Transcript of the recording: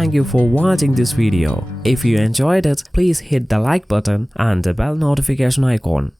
thank you for watching this video. If you enjoyed it, please hit the like button and the bell notification icon.